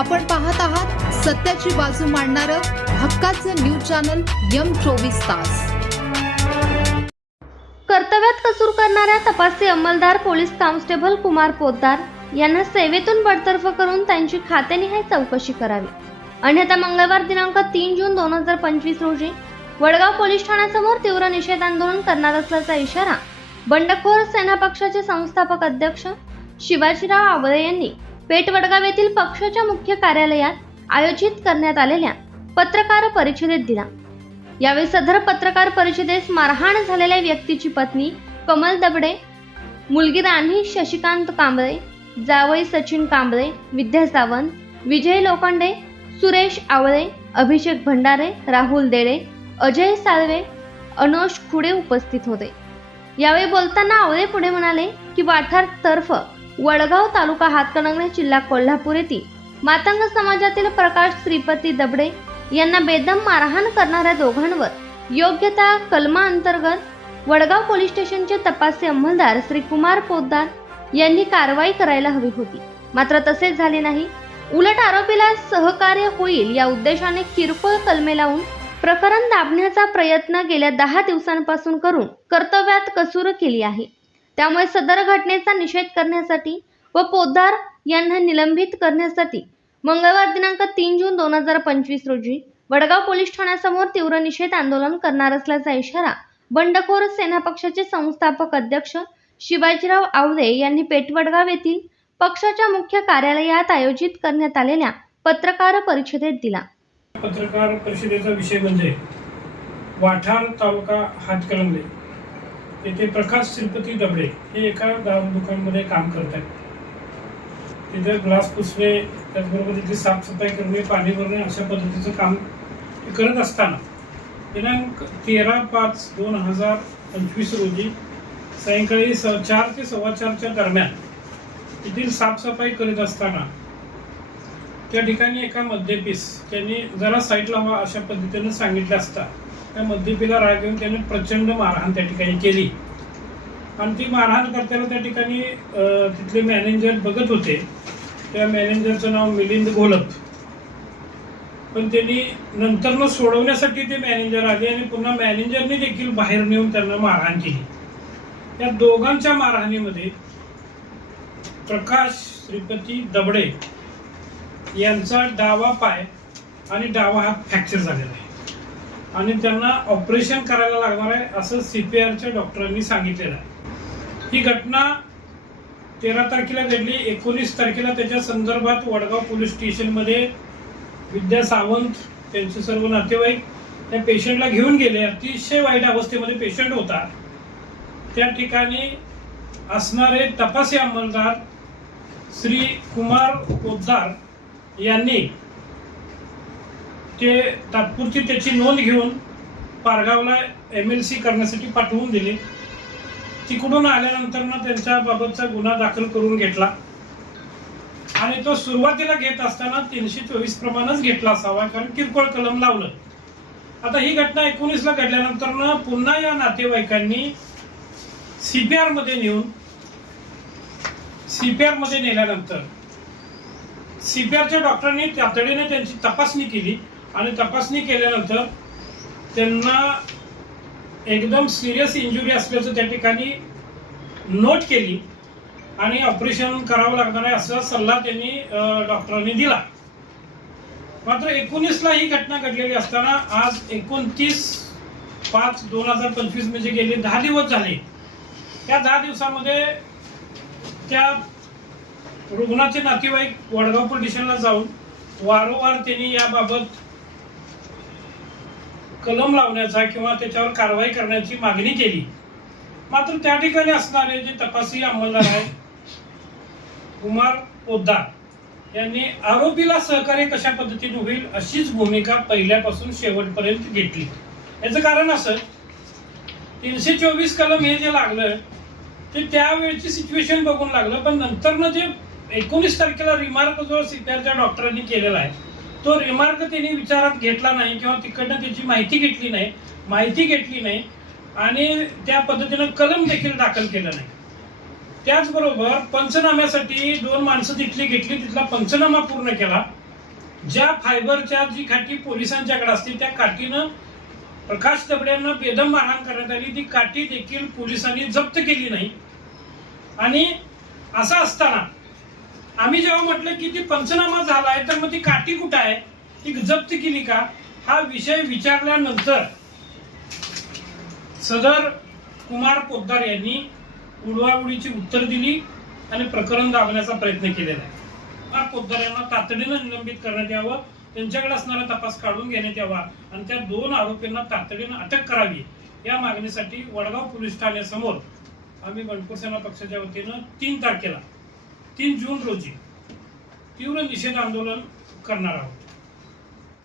आपण पाहत आहात सत्याची बाजू मांडणारं हक्काचं न्यूज चॅनल यम चोवीस तास. कर्तव्यात कसूर करणाऱ्या तपासी अंमलदार पोलीस कॉन्स्टेबल कुमार पोद्दार यांना सेवेतून बडतर्फ करून त्यांची खातेनिहाय चौकशी करावी. अन्यथा मंगळवार दिनांक तीन जून दोन हजार पंचवीस रोजी वडगाव पोलीस ठाण्यासमोर तीव्र निषेध आंदोलन करणार असल्याचा इशारा बंडखोर सेना पक्षाचे संस्थापक अध्यक्ष शिवाजीराव आवळे यांनी पेठवडगाव येथील पक्षाच्या मुख्य कार्यालयात आयोजित करण्यात आलेल्या पत्रकार परिषदेत दिला. यावेळी सदर पत्रकार परिषदेस मारहाण झालेल्या व्यक्तीची पत्नी कमल दबडे मुलगी राणी शशिकांत कांबळे जावई सचिन कांबळे विद्या सावंत विजय लोखंडे सुरेश आवळे अभिषेक भंडारे राहुल देडे अजय साळवे अनोश खुडे उपस्थित होते. यावेळी बोलताना आवळे पुढे म्हणाले की वाठार तर्फ वडगाव तालुका हातकणंगले जिल्हा कोल्हापूर येथील मातंग समाजातील प्रकाश श्रीपती दबडे यांना बेदम मारहाण करणाऱ्या दोघांवर योग्य त्या कलमा अंतर्गत वडगाव पोलीस स्टेशनचे तपासी अंमलदार श्री कुमार पोद्दार यांनी कारवाई करायला हवी होती. मात्र तसेच झाले नाही. उलट आरोपीला सहकार्य होईल या उद्देशाने किरकोळ कलमे लावून प्रकरण दाबण्याचा प्रयत्न गेल्या दहा दिवसांपासून करून कर्तव्यात कसूर केली आहे. त्यामुळे सदर घटनेचा निषेध करण्यासाठी व पोद्दार यांना निलंबित करण्यासाठी मंगळवार दिनांक तीन जून दोन हजार पंचवीस रोजी वडगाव पोलीस ठाण्यासमोर तीव्र निषेध आंदोलन करणार असल्याचा इशारा बंडखोर सेना पक्षाचे संस्थापक अध्यक्ष शिवाजीराव आवळे यांनी पेटवडगाव येथील पक्षाच्या मुख्य कार्यालयात आयोजित करण्यात आलेल्या पत्रकार परिषदेत दिला. पत्रकार परिषदेचा विषय म्हणजे वाठार तालुका हातकलंगले येथे प्रकाश श्रीपती दबडे हे एका दारू दुकानमध्ये काम करत आहेत तिथे ग्लास पुसणे त्याचबरोबर तिथे साफसफाई करणे पाणी भरणे अशा पद्धतीचं काम करत असताना दिनांक तेरा पाच दोन हजार पंचवीस रोजी सायंकाळी स चार ते सव्वा चारच्या दरम्यान तेथील साफसफाई करीत असताना त्या ठिकाणी एका मद्यपीस त्यांनी जरा साईडला व्हा अशा पद्धतीनं सांगितलं असता. त्या मद्यपीला राग येऊन त्याने प्रचंड मारहाण त्या ठिकाणी केली. आणि ती मारहाण करताना त्या ठिकाणी तिथले मॅनेजर बघत होते. त्या मॅनेजरचं नाव मिलिंद घोलप. पण त्यांनी नंतरनं सोडवण्यासाठी ते मॅनेजर आले आणि पुन्हा मॅनेजरने देखील बाहेर नेऊन त्यांना मारहाण केली. त्या दोघांच्या मारहाणीमध्ये प्रकाश श्रीपती दबडे यांचा डावा पाय आणि डावा हात फ्रॅक्चर झालेला आहे. आणि त्यांना ऑपरेशन करायला लागणार आहे असं सी पी आरच्या डॉक्टरांनी सांगितलेलं आहे. ही घटना तेरा तारखेला घडली. एकोणीस तारखेला त्याच्या संदर्भात वडगाव पोलीस स्टेशनमध्ये विद्या सावंत त्यांचे सर्व नातेवाईक त्या पेशंटला घेऊन गेले. अतिशय वाईट अवस्थेमध्ये पेशंट होता. त्या ठिकाणी असणारे तपासी अंमलदार श्री कुमार पोद्दार यांनी ते तात्पुरती त्याची नोंद घेऊन पारगावला एम एल सी करण्यासाठी पाठवून दिली. तिकडून आल्यानंतर ना त्यांच्या बाबतचा गुन्हा दाखल करून घेतला. आणि तो सुरुवातीला घेत असताना तीनशे चोवीस प्रमाणच घेतला असावा कारण किरकोळ कलम लावलं. आता ही घटना एकोणीसला घडल्यानंतर ना पुन्हा या नातेवाईकांनी सीपीआरमध्ये नेऊन सीपीआरमध्ये नेल्यानंतर सीपीआरच्या डॉक्टरांनी तातडीने त्यांची तपासणी केली. आणि तपासणी केल्यानंतर त्यांना एकदम सिरियस इंजुरी असल्याचं त्या ठिकाणी नोट केली आणि ऑपरेशन करावं लागणार आहे असा सल्ला त्यांनी डॉक्टरांनी दिला. मात्र एकोणीसला ही घटना घडलेली असताना आज एकोणतीस पाच दोन हजार पंचवीस म्हणजे गेले दहा दिवस झाले. त्या दहा दिवसामध्ये त्या रुग्णाचे नातेवाईक वडगाव पोलीस स्टेशनला जाऊन वारंवार त्यांनी याबाबत कलम लावण्याचा किंवा त्याच्यावर कारवाई करण्याची मागणी केली. मात्र त्या ठिकाणी असणारे जे तपासी अंमलदार आहेत कुमार पोद्दार यांनी आरोपीला सहकार्य कशा पद्धतीने होईल अशीच भूमिका पहिल्यापासून शेवटपर्यंत घेतली. याचं कारण असं तीनशे चोवीस कलम हे जे लागलं ते त्यावेळची सिच्युएशन बघून लागलं पण नंतरनं जे एकोणीस तारखेला रिमार्क जो सीपीआरच्या डॉक्टरांनी केलेला आहे तो रिमार्क त्यांनी विचारात घेतला नाही किंवा तिकडनं त्याची माहिती घेतली नाही माहिती घेतली नाही आणि त्या पद्धतीनं कलम देखील दाखल केलं नाही. त्याचबरोबर पंचनाम्यासाठी दोन माणसं तिथली घेतली तिथला पंचनामा पूर्ण केला. ज्या फायबरच्या जी काठी पोलिसांच्याकडे असते त्या काठीनं प्रकाश दबड्यांना बेदम मारहाण करण्यात आली. ती काठी देखील पोलिसांनी जप्त केली नाही. आणि असं असताना आम्ही जेव्हा म्हटलं की ती पंचनामा झाला आहे तर मग ती काठी कुठं आहे? ती जप्त केली का? हा विषय विचारल्यानंतर सदर कुमार पोद्दार यांनी उडवाउडीची उत्तर दिली आणि प्रकरण दाबण्याचा प्रयत्न केलेला आहे. कुमार पोद्दार यांना तातडीनं निलंबित करण्यात यावं त्यांच्याकडे असणारा तपास काढून घेण्यात यावा आणि त्या दोन आरोपींना तातडीनं अटक करावी या मागणीसाठी वडगाव पोलीस ठाण्यासमोर आम्ही बंडखोर सेना पक्षाच्या वतीनं तीन तारखेला तीन जून रोजी तीव्र निषेध आंदोलन करणार आहोत.